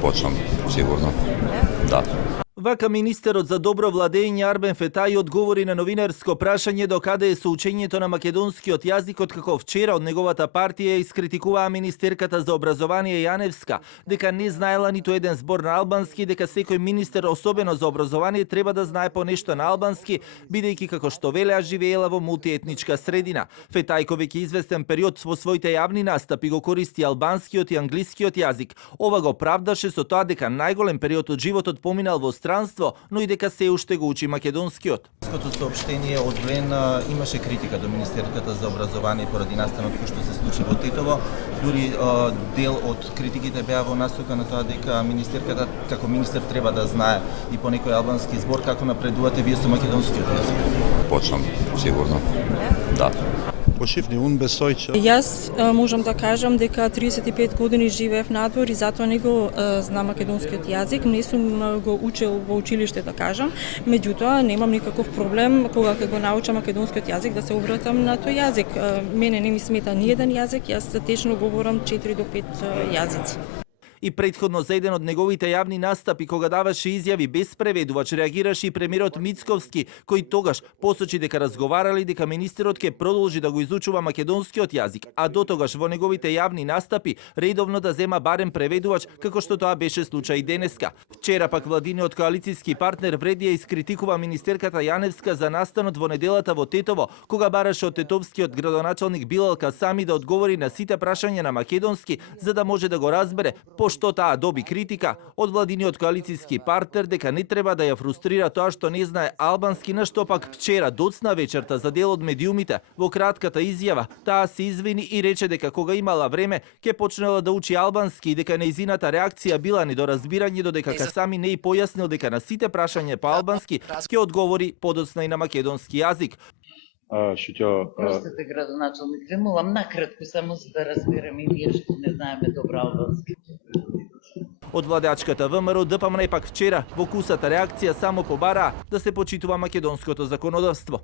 Почнам, сигурно. Да. Вака министерот за добро владење Арбен Фетај одговори на новинарско прашање докаде е со учењето на македонскиот јазик, откако вчера од неговата партија искритикуваа министерката за образование Јаневска, дека не знаела ниту еден збор на албански, дека секој министер, особено за образование, треба да знае по нешто на албански, бидејќи како што велеа живеела во мултиетничка средина. Фетајко веќе известен период во своите јавни настапи го користи албанскиот и англискиот јазик. Ова го правдаше со тоа дека најголем период од животот поминал во странство, но и дека се уште го учи македонскиот. Като соопштение од Блен имаше критика до Министерката за образование поради настанот кој што се случи во Тетово. Дури дел од критиките беа во насока на тоа дека министерката како министер треба да знае и по некој албански збор. Како напредувате вие со македонскиот јазик? Почнам, сигурно. Да. Јас можам да кажам дека 35 години живеев надвор и затоа не го знам македонскиот јазик, не сум го учел во училиште да кажам, меѓутоа немам никаков проблем кога ќе го научам македонскиот јазик да се обратам на тој јазик. Мене не ми смета ни еден јазик, јас течно говорам 4 до 5 јазици. И претходно за еден од неговите јавни настапи, кога даваше изјави без преведувач, реагираше и премиерот Мицковски, кој тогаш посочи дека разговарали дека министерот ќе продолжи да го изучува македонскиот јазик, а до тогаш во неговите јавни настапи редовно да зема барем преведувач, како што тоа беше случај денеска. Вчера пак владиниот коалициски партнер Вредија искритикува министерката Јаневска за настанот во неделата во Тетово, кога бараше од тетовскиот градоначалник Билал Касами да одговори на сите прашања на македонски, за да може да го разбере што таа доби критика од владиниот коалициски партнер дека не треба да ја фрустрира тоа што не знае албански, на што пак вчера доцна вечерта за дел од медиумите. Во кратката изјава таа се извини и рече дека кога имала време ќе почнела да учи албански и дека нејзината реакција била недоразбирање, додека Касами не и појаснил дека на сите прашања по албански ќе одговори подоцна и на македонски јазик. Простите, градоначалник, ве молам накратко само за да разберем и ние што не знаеме добро албански. Од владеачката ВМРО ДПМН пак вчера во кусата реакција само побараа да се почитува македонското законодавство.